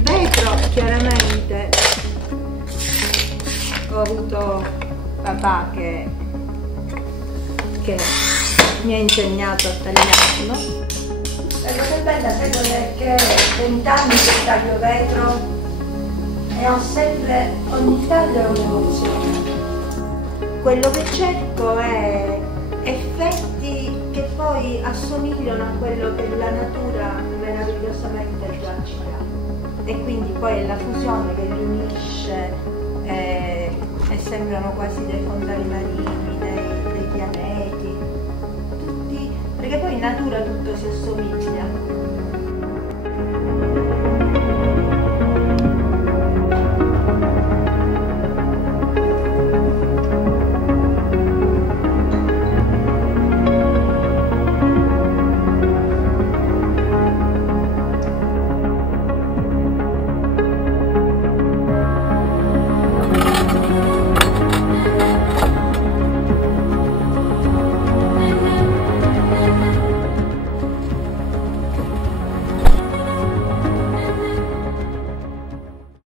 Il vetro, chiaramente, ho avuto papà che mi ha insegnato a tagliarlo. La cosa bella, credo, è che 20 anni che taglio vetro e ho sempre, ogni taglio è un'emozione. Quello che cerco è effetti che poi assomigliano a quello che la natura meravigliosamente già ci dà. E quindi poi è la fusione che li unisce e sembrano quasi dei fondali marini, dei pianeti, tutti, perché poi in natura tutto si assomiglia.